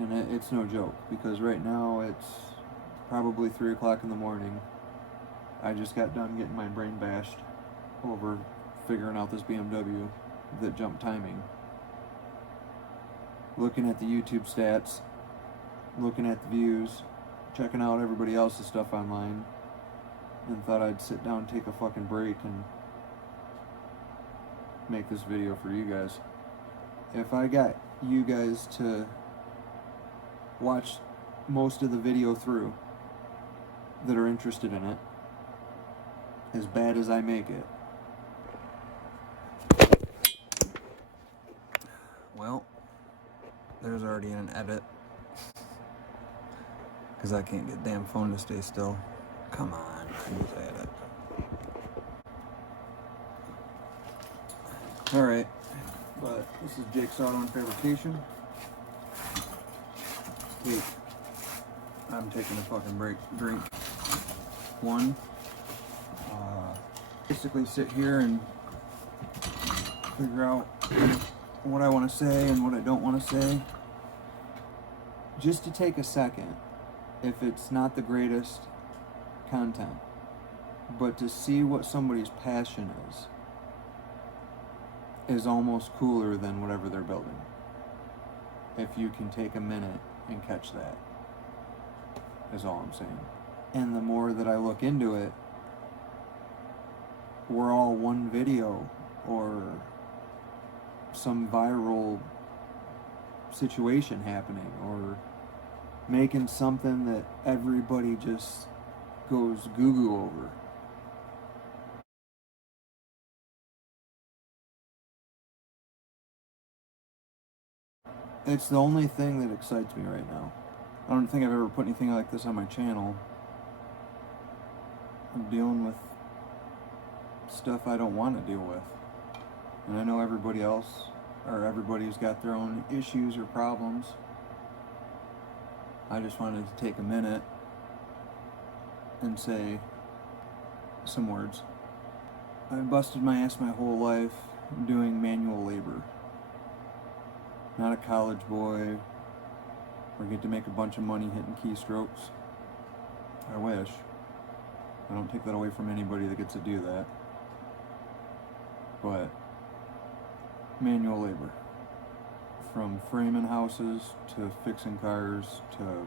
And it's no joke, because right now it's probably 3 o'clock in the morning. I just got done getting my brain bashed over figuring out this BMW that jumped timing. Looking at the YouTube stats, looking at the views, checking out everybody else's stuff online, and thought I'd sit down and take a fucking break and make this video for you guys. If I got you guys to watch most of the video through that are interested in it, as bad as I make it, well, there's already an edit, because I can't get the damn phone to stay still. Come on, just edit. Alright, but this is Jake's Auto and Fabrication. Wait, I'm taking a fucking break. Drink one. Basically sit here and figure out what I want to say and what I don't want to say. Just to take a second, if it's not the greatest content, but to see what somebody's passion is almost cooler than whatever they're building. If you can take a minute and catch that, is all I'm saying. And the more that I look into it, we're all one video or some viral situation happening, or making something that everybody just goes goo-goo over. It's the only thing that excites me right now. I don't think I've ever put anything like this on my channel. I'm dealing with stuff I don't want to deal with. And I know everybody else, or everybody's got their own issues or problems. I just wanted to take a minute and say some words. I've busted my ass my whole life doing manual labor. Not a college boy, or get to make a bunch of money hitting keystrokes. I wish. I don't take that away from anybody that gets to do that. But manual labor. From framing houses, to fixing cars, to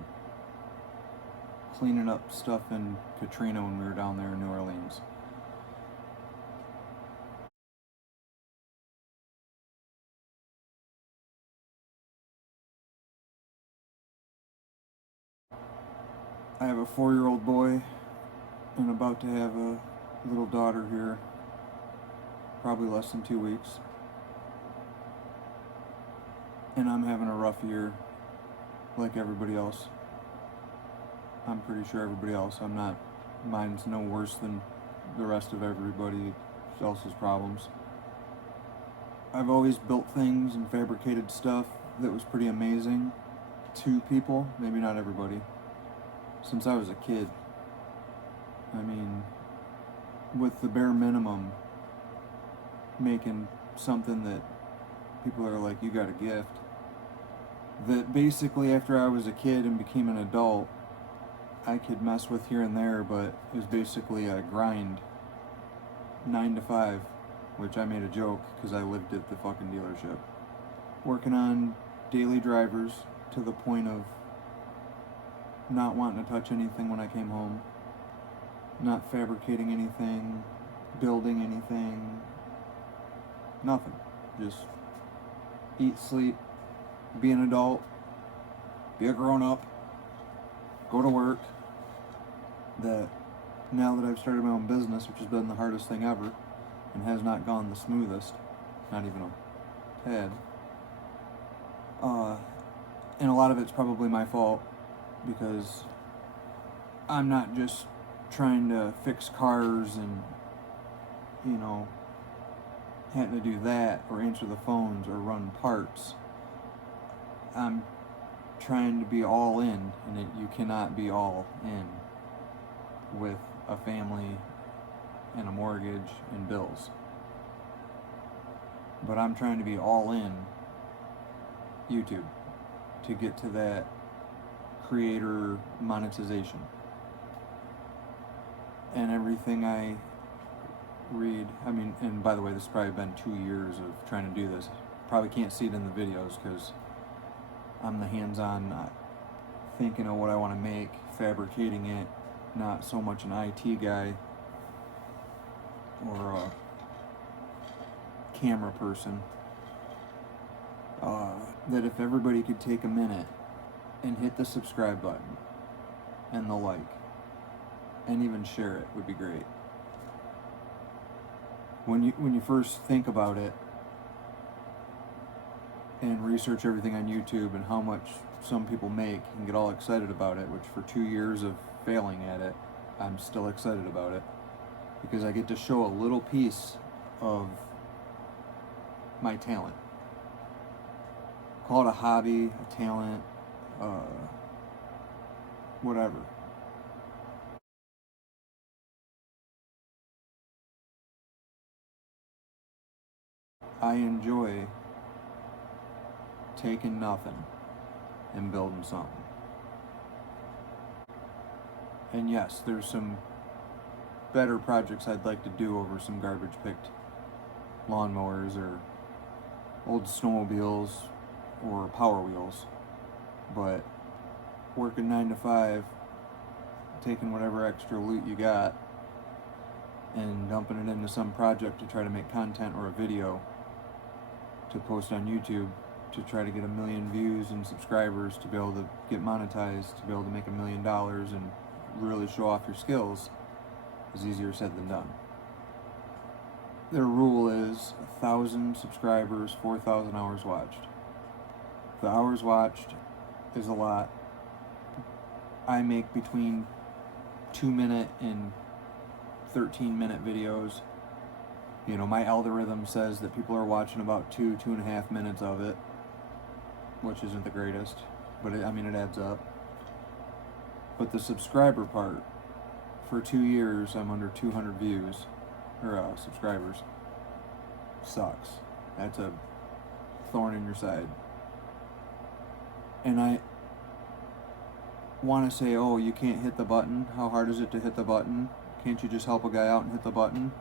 cleaning up stuff in Katrina when we were down there in New Orleans. I have a 4-year-old boy and about to have a little daughter here, probably less than 2 weeks. And I'm having a rough year, like everybody else. I'm pretty sure everybody else. Mine's no worse than the rest of everybody else's problems. I've always built things and fabricated stuff that was pretty amazing to people, maybe not everybody, since I was a kid. I mean, with the bare minimum, making something that people are like, you got a gift. That basically after I was a kid and became an adult, I could mess with here and there, but it was basically a grind. 9 to 5, which I made a joke because I lived at the fucking dealership. Working on daily drivers to the point of not wanting to touch anything when I came home. Not fabricating anything, building anything, nothing. Just eat, sleep, be an adult, be a grown-up, go to work. That now that I've started my own business, which has been the hardest thing ever, and has not gone the smoothest, not even a tad, and a lot of it's probably my fault, because I'm not just trying to fix cars and, you know, having to do that, or answer the phones, or run parts. I'm trying to be all in, and you cannot be all in with a family and a mortgage and bills. But I'm trying to be all in YouTube. to get to that creator monetization. And everything I read, I mean, and by the way, this has probably been 2 years of trying to do this. Probably can't see it in the videos because I'm the hands-on, thinking of what I want to make, fabricating it, not so much an IT guy or a camera person. That if everybody could take a minute and hit the subscribe button and the like and even share it would be great. When you first think about it and research everything on YouTube and how much some people make and get all excited about it, which for 2 years of failing at it, I'm still excited about it because I get to show a little piece of my talent. Call it a hobby, a talent, whatever. I enjoy taking nothing and building something. And yes, there's some better projects I'd like to do over some garbage picked lawnmowers or old snowmobiles or Power Wheels, but working 9 to 5, taking whatever extra loot you got and dumping it into some project to try to make content or a video to post on YouTube to try to get 1 million views and subscribers, to be able to get monetized, to be able to make $1 million and really show off your skills is easier said than done. Their rule is 1,000 subscribers, 4,000 hours watched. The hours watched is a lot. I make between 2-minute and 13-minute videos. You know, my algorithm says that people are watching about 2.5 minutes of it, which isn't the greatest, but it adds up. But the subscriber part, for 2 years, I'm under 200 views, or subscribers. Sucks. That's a thorn in your side. And I want to say, oh, you can't hit the button. How hard is it to hit the button? Can't you just help a guy out and hit the button?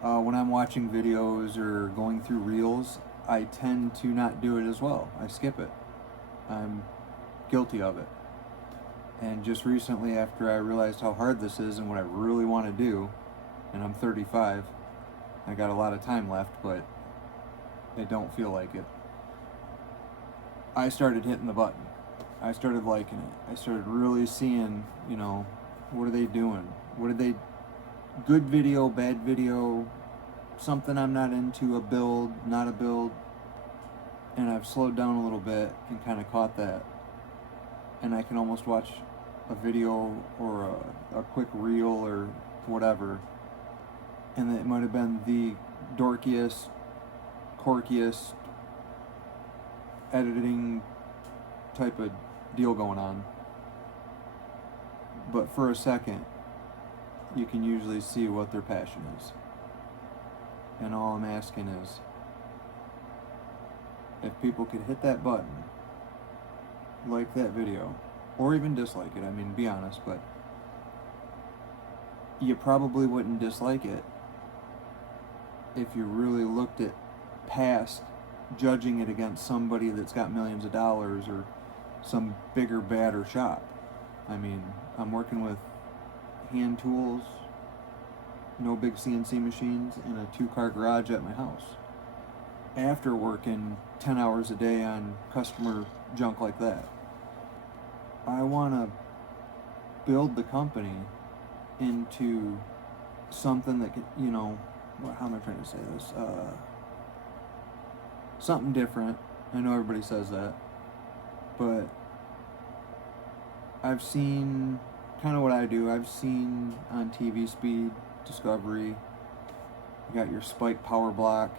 When I'm watching videos or going through reels, I tend to not do it as well. I skip it. I'm guilty of it. And just recently, after I realized how hard this is and what I really want to do, and I'm 35, I got a lot of time left, but it don't feel like it. I started hitting the button. I started liking it. I started really seeing, what are they doing? What are they, good video, bad video, something I'm not into, a build, not a build. And I've slowed down a little bit and kind of caught that. And I can almost watch a video or a quick reel or whatever, and it might have been the dorkiest, quirkiest editing type of deal going on, but for a second you can usually see what their passion is. And all I'm asking is, if people could hit that button, like that video, or even dislike it, be honest, but you probably wouldn't dislike it if you really looked at past judging it against somebody that's got millions of dollars or some bigger, badder shop. I'm working with hand tools, no big CNC machines, and a 2-car garage at my house. After working 10 hours a day on customer junk like that, I want to build the company into something that can, how am I trying to say this? Something different. I know everybody says that, but I've seen kind of what I do. I've seen on TV Speed, Discovery, you got your spike power block.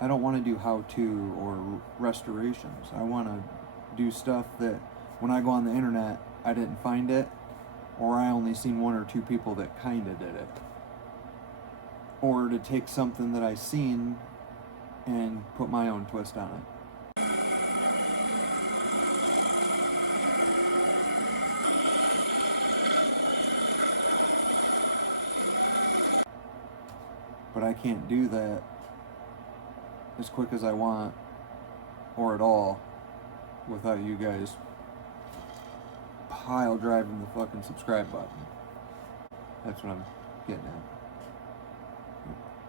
I don't want to do how-to or restorations. I want to do stuff that when I go on the internet, I didn't find it, or I only seen 1 or 2 people that kind of did it. Or to take something that I seen and put my own twist on it. but I can't do that as quick as I want or at all without you guys pile driving the fucking subscribe button. That's what I'm getting at.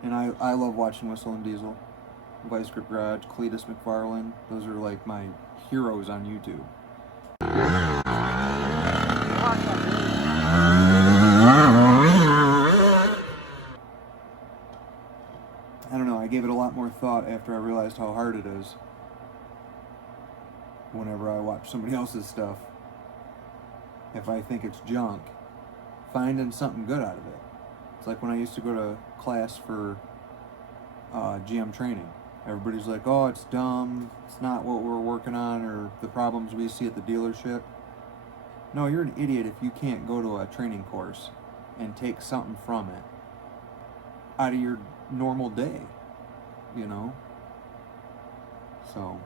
And I love watching Whistle and Diesel, Vice Grip Garage, Cletus McFarlane. Those are like my heroes on YouTube. I don't know, I gave it a lot more thought after I realized how hard it is whenever I watch somebody else's stuff. If I think it's junk, finding something good out of it. It's like when I used to go to class for GM training. Everybody's like, oh, it's dumb, it's not what we're working on, or the problems we see at the dealership. No, you're an idiot if you can't go to a training course and take something from it out of your normal day, you know? So,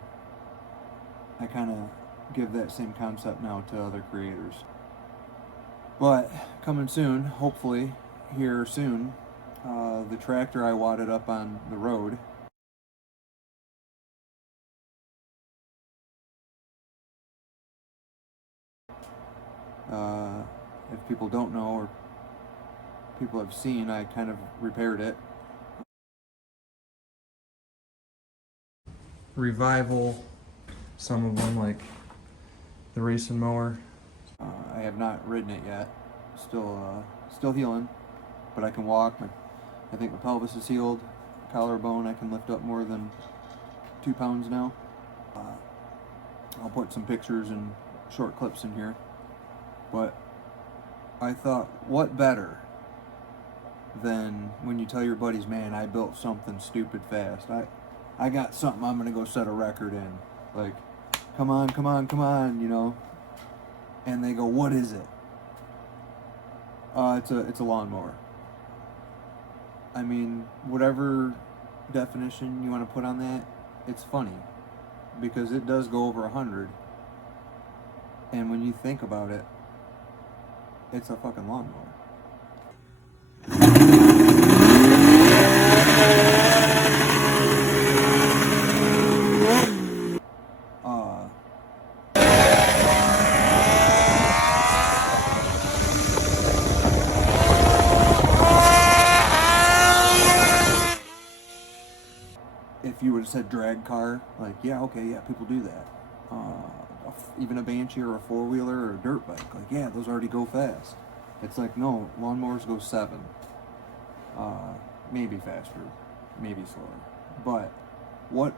I kind of give that same concept now to other creators. But, coming soon, hopefully, here soon, the tractor I wadded up on the road. If people don't know, or people have seen, I kind of repaired it. Revival, some of them, like the racing mower. I have not ridden it yet. Still healing, but I can walk. I think my pelvis is healed. Collarbone, I can lift up more than 2 pounds now. I'll put some pictures and short clips in here. But I thought, what better than when you tell your buddies, man, I built something stupid fast. I got something I'm gonna go set a record in. Like, come on, you know. And they go, what is it? It's a lawnmower. I mean, whatever definition you want to put on that, it's funny. Because it does go over 100. And when you think about it, it's a fucking lawnmower. If you would have said drag car, like, yeah, okay, yeah, people do that. Even a Banshee or a four-wheeler or a dirt bike, like, yeah, those already go fast. It's like, no, lawnmowers go 7. Maybe faster, maybe slower. But what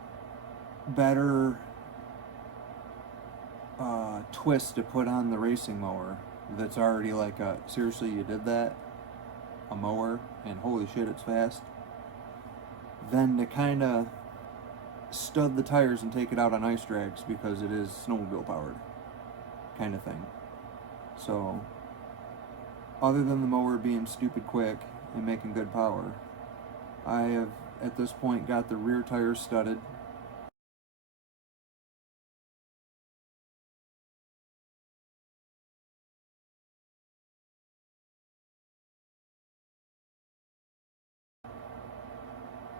better twist to put on the racing mower that's already like, seriously, you did that? A mower, and holy shit, it's fast. Than to kind of stud the tires and take it out on ice drags because it is snowmobile powered kind of thing. So, other than the mower being stupid quick and making good power, I have at this point got the rear tires studded.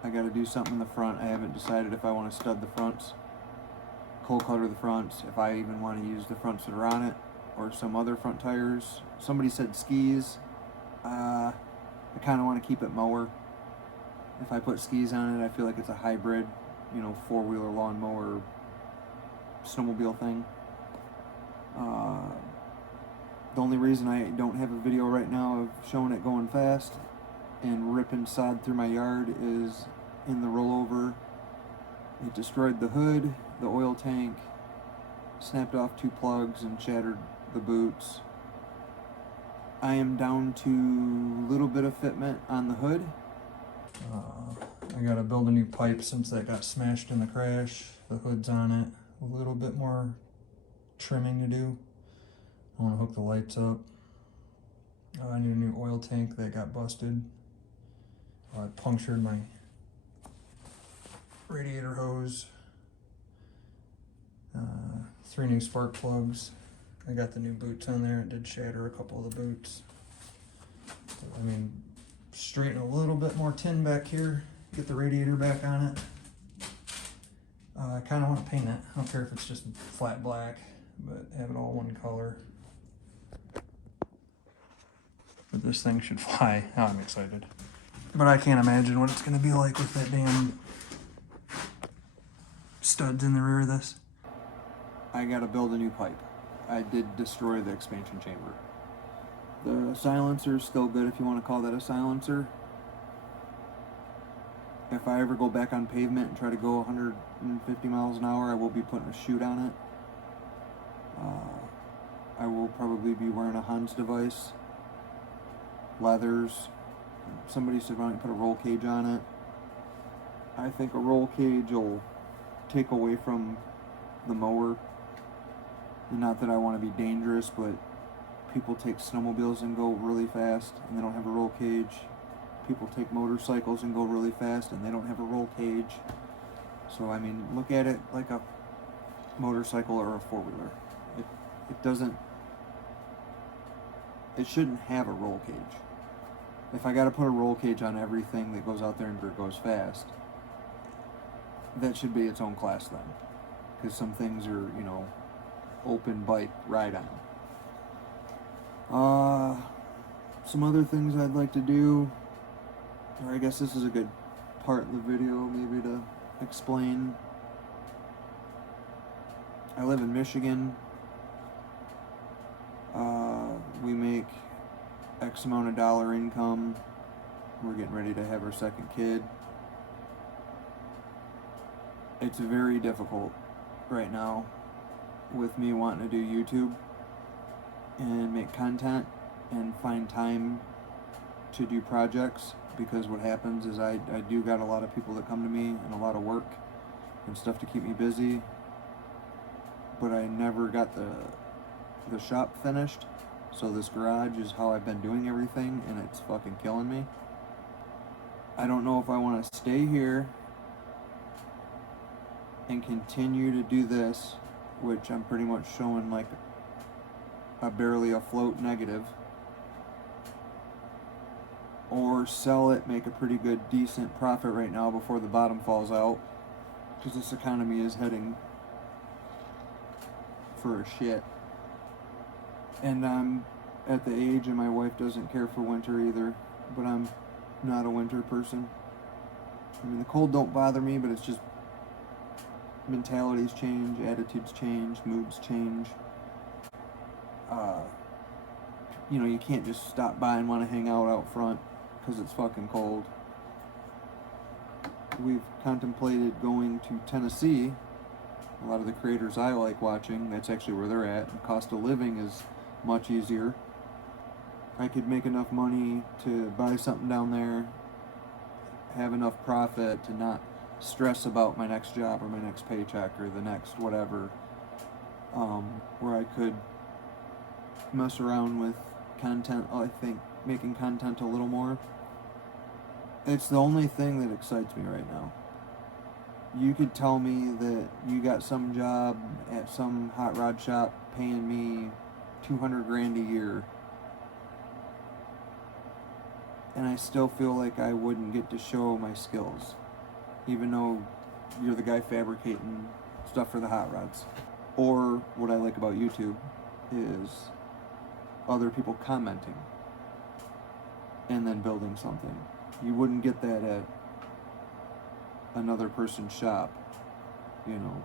I got to do something in the front. I haven't decided if I want to stud the fronts, cold color the fronts, if I even want to use the fronts that are on it, or some other front tires. Somebody said skis. I kind of want to keep it mower. If I put skis on it, I feel like it's a hybrid, you know, four-wheeler lawnmower, snowmobile thing. The only reason I don't have a video right now of showing it going fast and ripping sod through my yard is in the rollover. It destroyed the hood, the oil tank, snapped off 2 plugs and shattered the boots. I am down to a little bit of fitment on the hood. I gotta build a new pipe since that got smashed in the crash. The hood's on it. A little bit more trimming to do. I want to hook the lights up. I need a new oil tank that got busted. I punctured my radiator hose. 3 new spark plugs. I got the new boots on there. It did shatter a couple of the boots. I mean, straighten a little bit more tin back here, get the radiator back on it. I kind of want to paint it. I don't care if it's just flat black, but have it all one color. But this thing should fly. Oh, I'm excited. But I can't imagine what it's going to be like with that damn studs in the rear of this. I gotta build a new pipe. I did destroy the expansion chamber. The silencer is still good if you want to call that a silencer. If I ever go back on pavement and try to go 150 miles an hour, I will be putting a chute on it. I will probably be wearing a Hans device. Leathers. Somebody said why don't you put a roll cage on it. I think a roll cage will take away from the mower. And not that I want to be dangerous, but people take snowmobiles and go really fast and they don't have a roll cage. People take motorcycles and go really fast and they don't have a roll cage. So I mean, look at it like a motorcycle or a four-wheeler. It shouldn't have a roll cage. If I gotta put a roll cage on everything that goes out there and goes fast, that should be its own class then. Because some things are, you know, open bike ride on. Some other things I'd like to do, or I guess this is a good part of the video maybe to explain. I live in Michigan. We make X amount of dollar income. We're getting ready to have our second kid. It's very difficult right now with me wanting to do YouTube and make content and find time to do projects, because what happens is I do got a lot of people that come to me and a lot of work and stuff to keep me busy, but I never got the shop finished. So this garage is how I've been doing everything, and it's fucking killing me. I don't know if I want to stay here and continue to do this, which I'm pretty much showing like a barely afloat negative, or sell it, make a pretty good decent profit right now before the bottom falls out, because this economy is heading for a shit. And I'm at the age, and my wife doesn't care for winter either, but I'm not a winter person. I mean, the cold don't bother me, but it's just mentalities change, attitudes change, moods change. You know, you can't just stop by and want to hang out front because it's fucking cold. We've contemplated going to Tennessee. A lot of the creators I like watching, that's actually where they're at. The cost of living is much easier. I could make enough money to buy something down there, have enough profit to not stress about my next job or my next paycheck or the next whatever, where I could mess around with content. I think making content a little more. It's the only thing that excites me right now. You could tell me that you got some job at some hot rod shop paying me $200,000 a year, and I still feel like I wouldn't get to show my skills, even though you're the guy fabricating stuff for the hot rods. Or what I like about YouTube is other people commenting and then building something. You wouldn't get that at another person's shop, you know.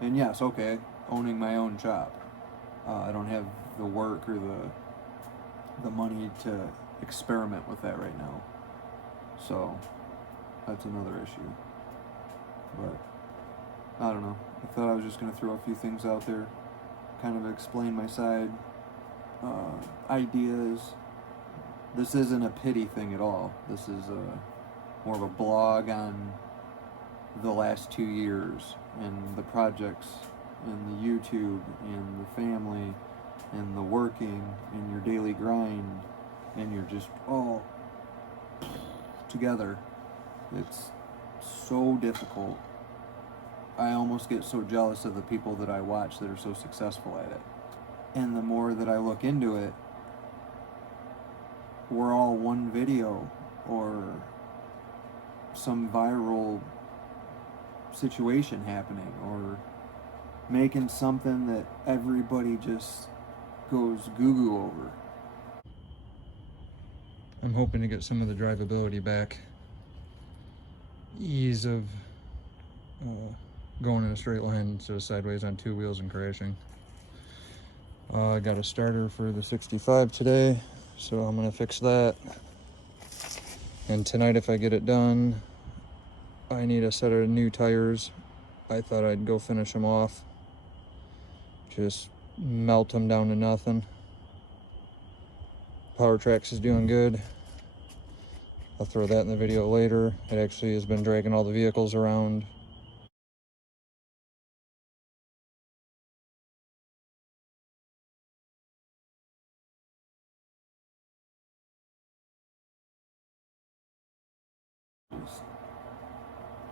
And yes, okay, owning my own shop. I don't have the work or the money to experiment with that right now. So that's another issue. But I don't know. I thought I was just going to throw a few things out there, kind of explain my side, ideas. This isn't a pity thing at all. This is more of a blog on the last 2 years and the projects and the YouTube and the family and the working and your daily grind, and you're just all together. It's so difficult. I almost get so jealous of the people that I watch that are so successful at it. And the more that I look into it, we're all one video or some viral situation happening, or making something that everybody just goes goo-goo over. I'm hoping to get some of the drivability back. Ease of going in a straight line instead of sideways on two wheels and crashing. I got a starter for the 65 today, so I'm gonna fix that. And tonight, if I get it done, I need a set of new tires. I thought I'd go finish them off. Just melt them down to nothing. Powertrex is doing good. I'll throw that in the video later. It actually has been dragging all the vehicles around.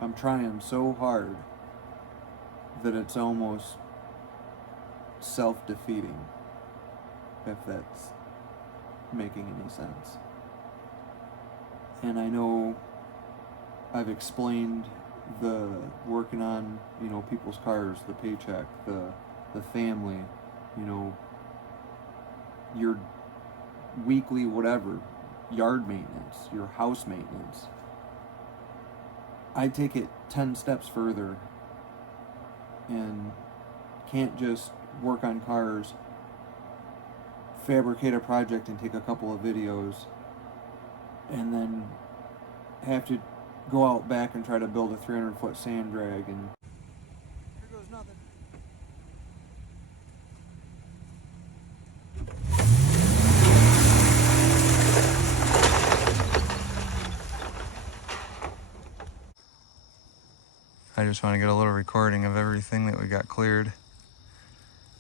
I'm trying so hard that it's almost self-defeating, if that's making any sense. And I know I've explained the working on, you know, people's cars, the paycheck, the family, you know, your weekly whatever, yard maintenance, your house maintenance. I take it 10 steps further and can't just work on cars, fabricate a project and take a couple of videos, and then have to go out back and try to build a 300-foot sand drag, and here goes nothing. I just want to get a little recording of everything that we got cleared,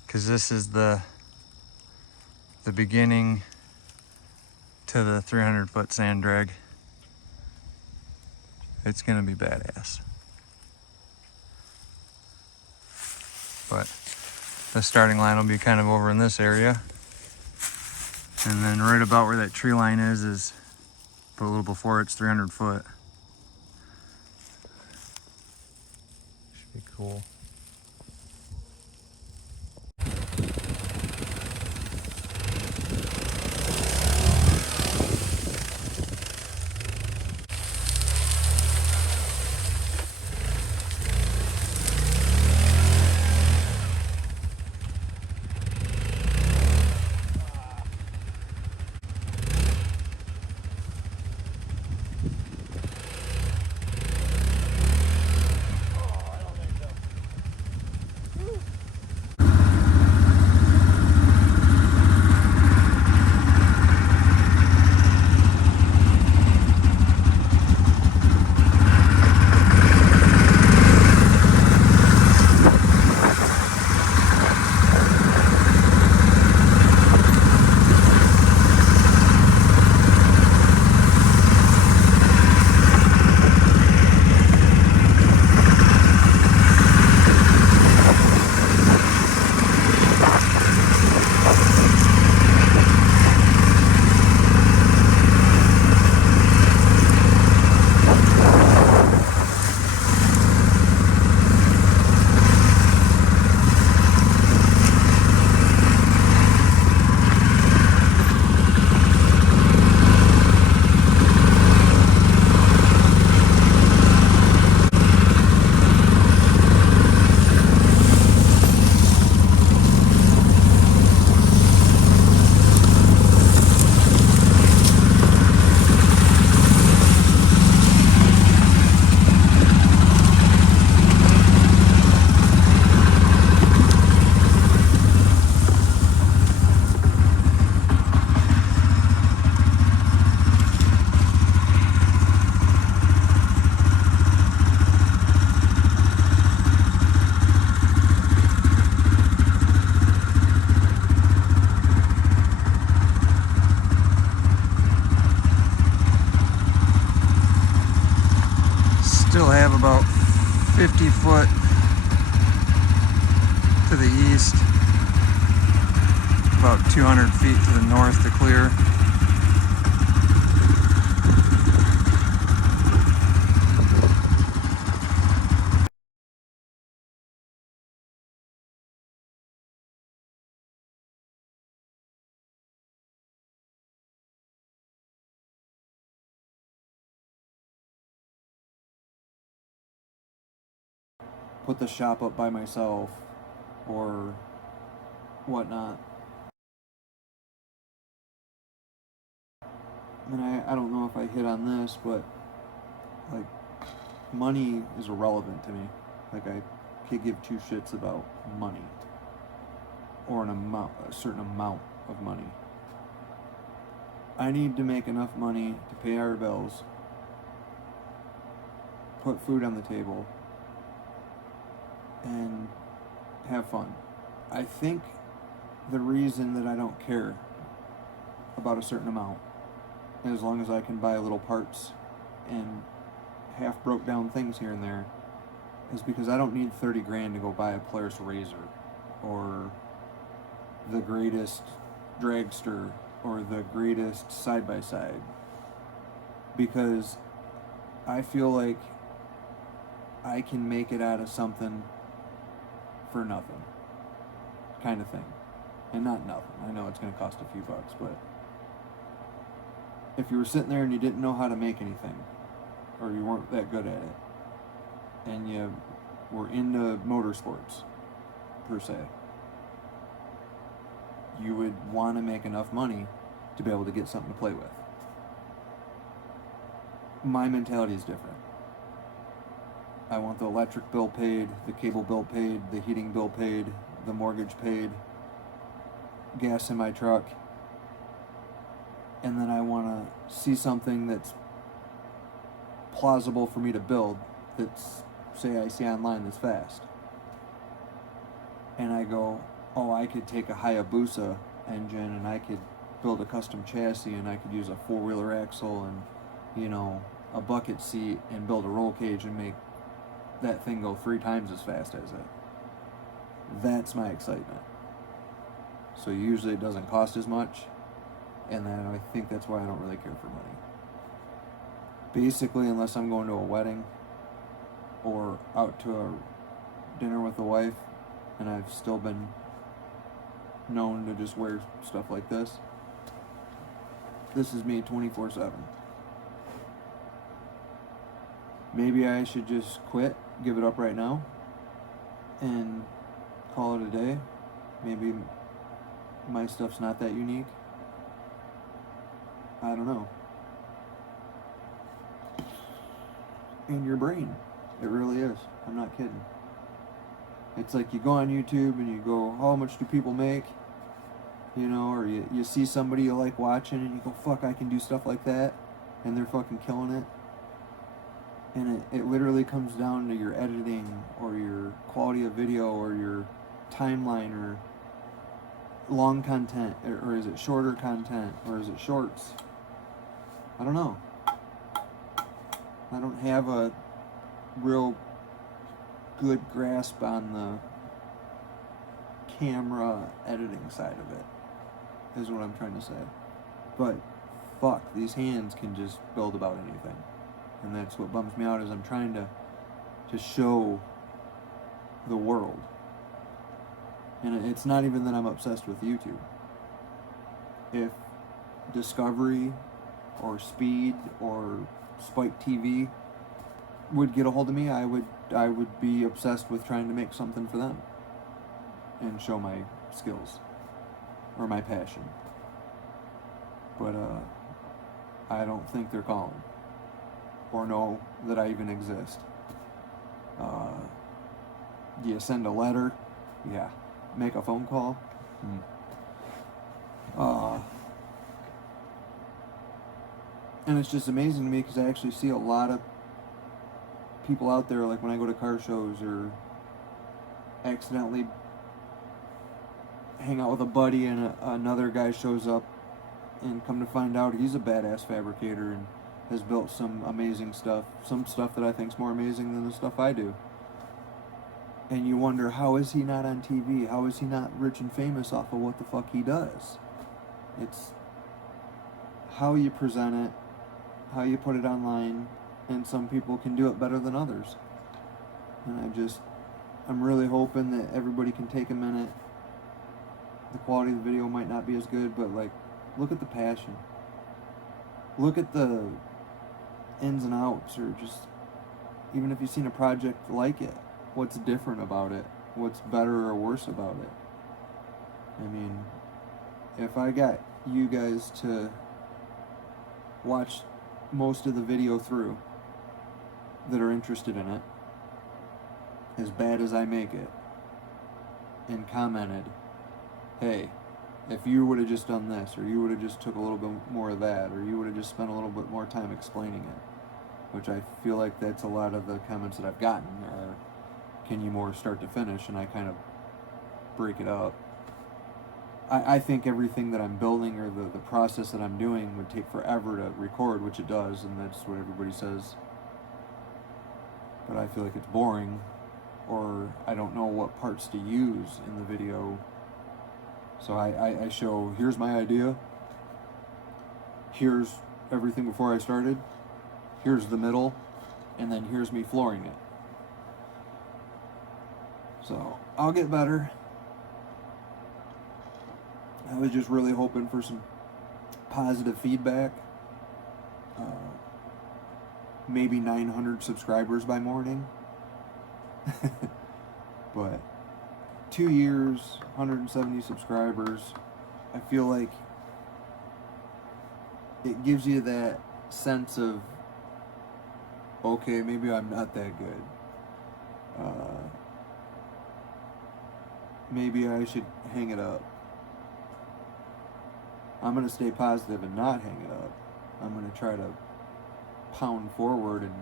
because this is the beginning to the 300-foot sand drag. It's gonna be badass. But the starting line will be kind of over in this area, and then right about where that tree line is a little before it's 300 foot. Should be cool. Still have about 50 foot to the east, about 200 feet to the north to clear. put the shop up by myself or whatnot. And I don't know if I hit on this, but like, money is irrelevant to me. Like, I could give two shits about money or a certain amount of money. I need to make enough money to pay our bills, put food on the table, and have fun. I think the reason that I don't care about a certain amount, as long as I can buy little parts and half broke down things here and there, is because I don't need 30 grand to go buy a Polaris Razor or the greatest dragster or the greatest side-by-side, because I feel like I can make it out of something for nothing, kind of thing. And not nothing. I know it's going to cost a few bucks, but if you were sitting there and you didn't know how to make anything, or you weren't that good at it, and you were into motorsports, per se, you would want to make enough money to be able to get something to play with. My mentality is different. I want the electric bill paid, the cable bill paid, the heating bill paid, the mortgage paid, gas in my truck, and then I want to see something that's plausible for me to build, that's, say I see online, that's fast. And I go, oh, I could take a Hayabusa engine and I could build a custom chassis and I could use a four-wheeler axle and, you know, a bucket seat and build a roll cage and make that thing go 3 times as fast as it. That's my excitement. So usually it doesn't cost as much, and then I think that's why I don't really care for money. Basically, unless I'm going to a wedding or out to a dinner with the wife, and I've still been known to just wear stuff like this. This is me 24/7. Maybe I should just quit, give it up right now, and call it a day. Maybe my stuff's not that unique. I don't know. In your brain, it really is. I'm not kidding. It's like you go on YouTube and you go, how much do people make? You know, or you see somebody you like watching and you go, fuck, I can do stuff like that. And they're fucking killing it. And it literally comes down to your editing or your quality of video or your timeline or long content, or is it shorter content, or is it shorts? I don't know. I don't have a real good grasp on the camera editing side of it, is what I'm trying to say. But fuck, these hands can just build about anything. And that's what bums me out, is I'm trying to show the world. And it's not even that I'm obsessed with YouTube. If Discovery or Speed or Spike TV would get a hold of me, I would be obsessed with trying to make something for them and show my skills or my passion. But I don't think they're calling or know that I even exist. Do you send a letter? Yeah. Make a phone call? And it's just amazing to me because I actually see a lot of people out there, like when I go to car shows or accidentally hang out with a buddy and another guy shows up, and come to find out he's a badass fabricator and has built some amazing stuff, some stuff that I think is more amazing than the stuff I do. And you wonder, how is he not on TV? How is he not rich and famous off of what the fuck he does? It's how you present it, how you put it online, and some people can do it better than others. And I'm really hoping that everybody can take a minute. The quality of the video might not be as good, but like, look at the passion. Look at the ins and outs, or just, even if you've seen a project like it, what's different about it? What's better or worse about it? I mean, if I got you guys to watch most of the video through that are interested in it, as bad as I make it, and commented, hey, if you would have just done this, or you would have just took a little bit more of that, or you would have just spent a little bit more time explaining it, which I feel like that's a lot of the comments that I've gotten are, can you more start to finish, and I kind of break it up. I think everything that I'm building or the process that I'm doing would take forever to record, which it does, and that's what everybody says. But I feel like it's boring, or I don't know what parts to use in the video. So I show, here's my idea, here's everything before I started, here's the middle, and then here's me flooring it. So I'll get better. I was just really hoping for some positive feedback. Maybe 900 subscribers by morning. But 2 years, 170 subscribers. I feel like it gives you that sense of, okay, maybe I'm not that good. Maybe I should hang it up. I'm going to stay positive and not hang it up. I'm going to try to pound forward and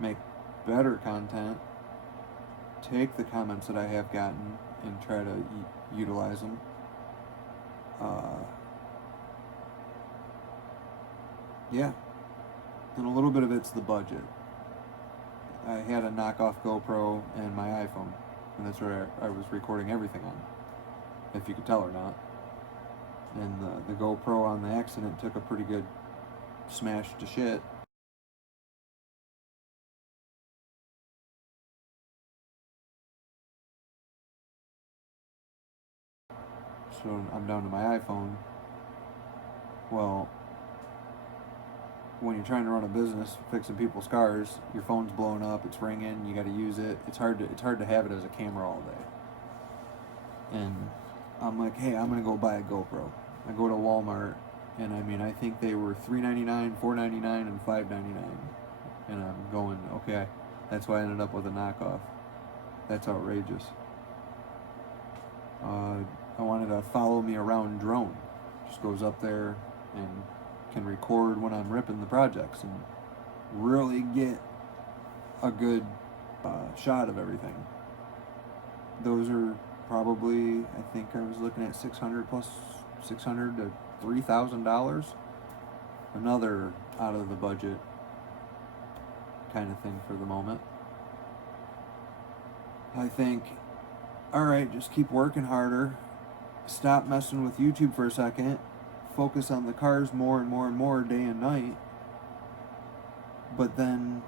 make better content. Take the comments that I have gotten and try to utilize them. Yeah. And a little bit of it's the budget. I had a knockoff GoPro and my iPhone, and that's where I was recording everything on, if you could tell or not. And the GoPro on the accident took a pretty good smash to shit. So I'm down to my iPhone. Well, when you're trying to run a business fixing people's cars, your phone's blowing up, it's ringing, you got to use it. It's hard to have it as a camera all day. And I'm like, hey, I'm gonna go buy a GoPro. I go to Walmart, and I mean, I think they were $3.99, $4.99, and $5.99. And I'm going, okay, that's why I ended up with a knockoff. That's outrageous. I wanted a follow me around drone. Just goes up there and can record when I'm ripping the projects and really get a good shot of everything. Those are probably, I think I was looking at $600 to $3,000. Another out of the budget kind of thing for the moment. I think, all right, just keep working harder. Stop messing with YouTube for a second. Focus on the cars more and more and more day and night. But then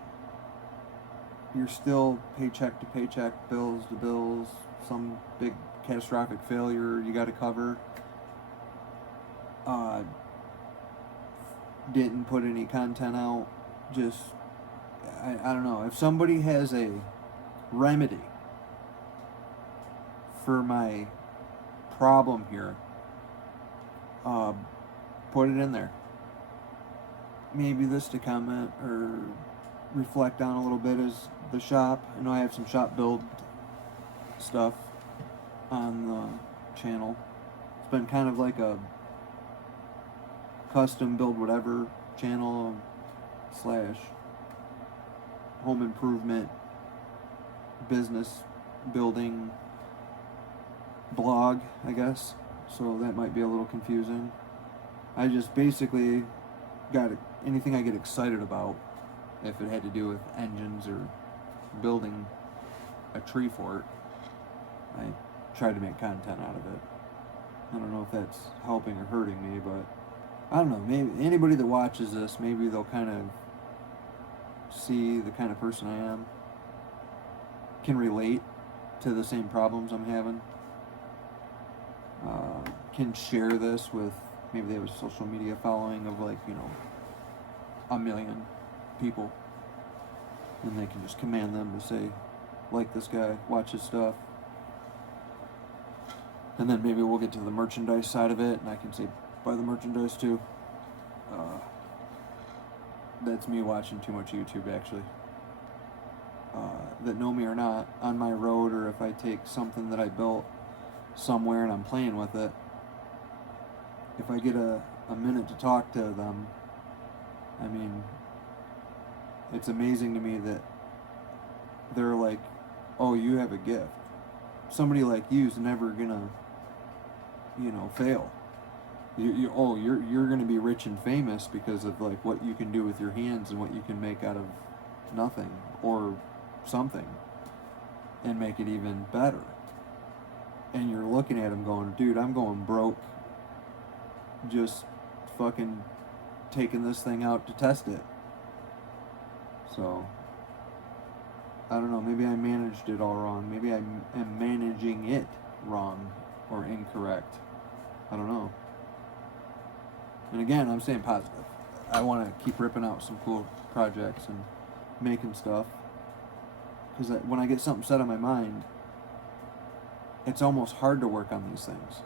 you're still paycheck to paycheck, bills to bills, some big catastrophic failure you got to cover. Didn't put any content out. Just, I don't know. If somebody has a remedy for my problem here, put it in there. Maybe this to comment or reflect on a little bit is the shop. I know I have some shop build stuff on the channel. It's been kind of like a custom build whatever channel / home improvement business building blog, I guess. So that might be a little confusing. I just basically got anything I get excited about, if it had to do with engines or building a tree fort, I try to make content out of it. I don't know if that's helping or hurting me, but I don't know, maybe anybody that watches this, maybe they'll kind of see the kind of person I am, can relate to the same problems I'm having, can share this with, maybe they have a social media following of like, 1 million people, and they can just command them to say, like this guy, watch his stuff. And then maybe we'll get to the merchandise side of it, and I can say buy the merchandise too. That's me watching too much YouTube, actually. That know me or not, on my road, or if I take something that I built somewhere and I'm playing with it, if I get a minute to talk to them, I mean, it's amazing to me that they're like, oh, you have a gift. Somebody like you's never gonna, fail. You're gonna be rich and famous because of like what you can do with your hands and what you can make out of nothing or something and make it even better. And you're looking at them going, dude, I'm going broke just fucking taking this thing out to test it. So I don't know, maybe I managed it all wrong. Maybe I am managing it wrong or incorrect. I don't know. And again, I'm staying positive. I want to keep ripping out some cool projects and making stuff. Because when I get something set on my mind, it's almost hard to work on these things.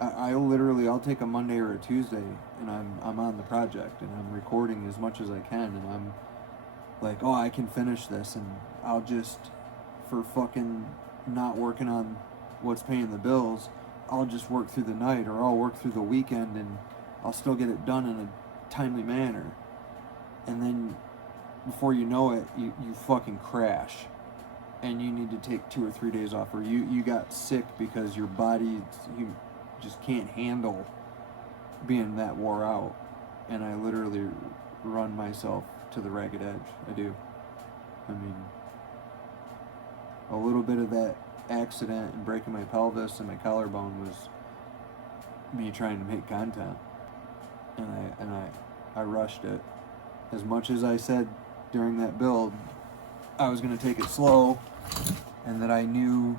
I'll take a Monday or a Tuesday and I'm on the project and I'm recording as much as I can and I'm like, oh, I can finish this, and I'll just, for fucking not working on what's paying the bills, I'll just work through the night, or I'll work through the weekend, and I'll still get it done in a timely manner. And then, before you know it, you fucking crash, and you need to take 2 or 3 days off, or you got sick because your body, you just can't handle being that wore out. And I literally run myself to the ragged edge. I do. I mean, a little bit of that accident and breaking my pelvis and my collarbone was me trying to make content, and I rushed it. As much as I said during that build I was going to take it slow and that I knew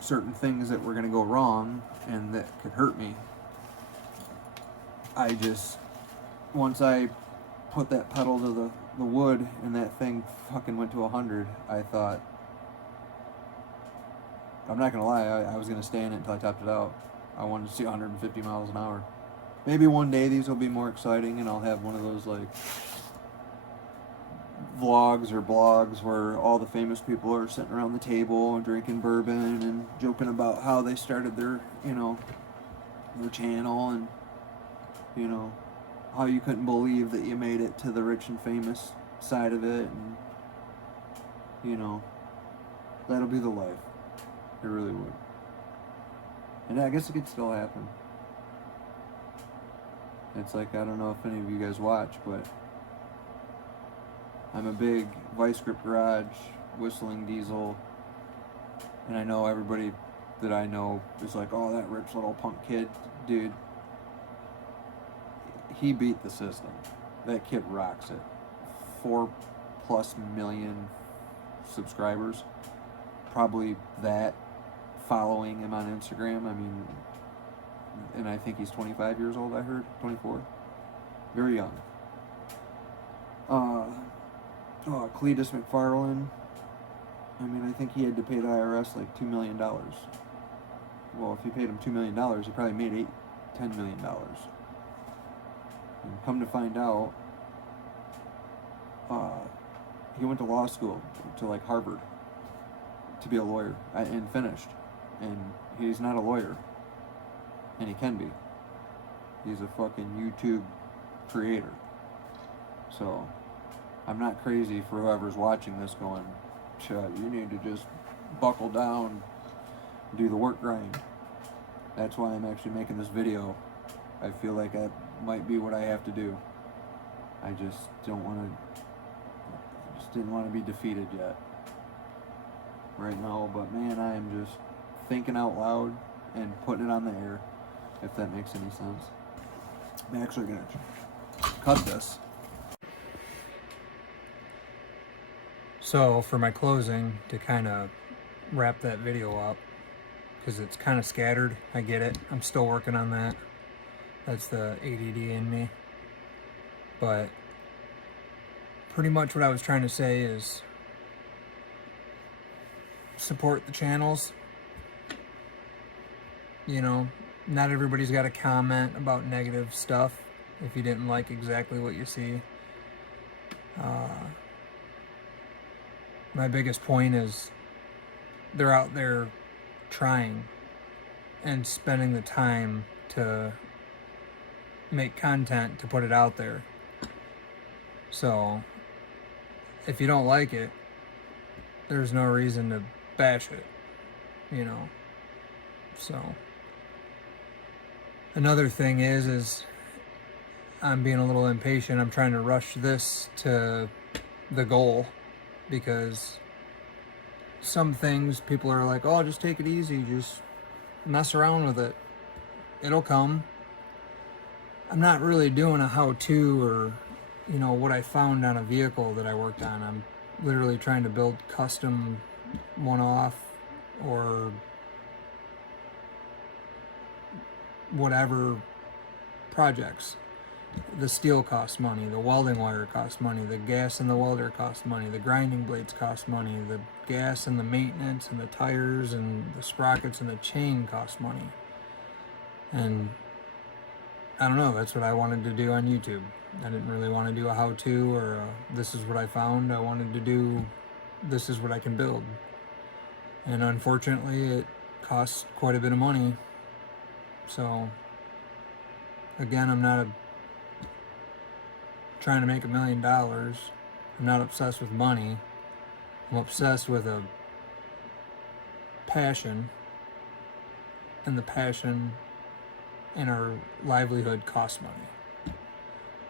certain things that were going to go wrong and that could hurt me, I just, once I put that pedal to the wood and that thing fucking went to 100, I thought, I'm not gonna lie, I was gonna stay in it until I topped it out. I wanted to see 150 miles an hour. Maybe one day these will be more exciting and I'll have one of those like vlogs or blogs where all the famous people are sitting around the table and drinking bourbon and joking about how they started their, their channel, and how you couldn't believe that you made it to the rich and famous side of it, and that'll be the life. It really would. And I guess it could still happen. It's like, I don't know if any of you guys watch, but I'm a big Vice Grip Garage, Whistling Diesel, and I know everybody that I know is like, oh, that rich little punk kid. Dude, he beat the system. That kid rocks it. 4+ million subscribers. Probably that, following him on Instagram. I mean, and I think he's 25 years old, I heard. 24. Very young. Cletus McFarlane. I mean, I think he had to pay the IRS like $2 million. Well, if he paid him $2 million, he probably made $10 million. And come to find out, he went to law school, to like Harvard, to be a lawyer, and finished. And he's not a lawyer, and he can be. He's a fucking YouTube creator. So, I'm not crazy for whoever's watching this going, Chad, you need to just buckle down, do the work grind. That's why I'm actually making this video. I feel like that might be what I have to do. I just didn't want to be defeated yet right now, but man, I am just thinking out loud and putting it on the air, if that makes any sense. I'm actually gonna cut this. So for my closing, to kind of wrap that video up, because it's kind of scattered, I get it, I'm still working on that. That's the ADD in me. But pretty much what I was trying to say is, support the channels. You know, not everybody's got to comment about negative stuff if you didn't like exactly what you see. My biggest point is they're out there trying and spending the time to make content to put it out there. So if you don't like it, there's no reason to bash it, you know. So another thing is I'm being a little impatient. I'm trying to rush this to the goal, because some things people are like, oh, just take it easy, just mess around with it, it'll come. I'm not really doing a how-to or, you know, what I found on a vehicle that I worked on. I'm literally trying to build custom one-off or whatever projects. The steel costs money, the welding wire costs money, the gas in the welder costs money, the grinding blades cost money, the gas and the maintenance and the tires and the sprockets and the chain cost money. And I don't know, that's what I wanted to do on YouTube. I didn't really want to do a how-to or this is what I found. I wanted to do this is what I can build. And unfortunately it costs quite a bit of money. So again, I'm not trying to make $1 million. I'm not obsessed with money. I'm obsessed with a passion, and the passion and our livelihood costs money.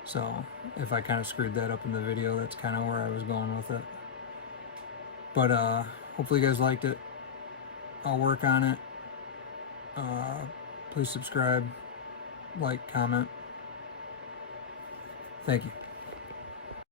So if I kind of screwed that up in the video, that's kind of where I was going with it. But hopefully you guys liked it. I'll work on it. Please subscribe, like, comment. Thank you.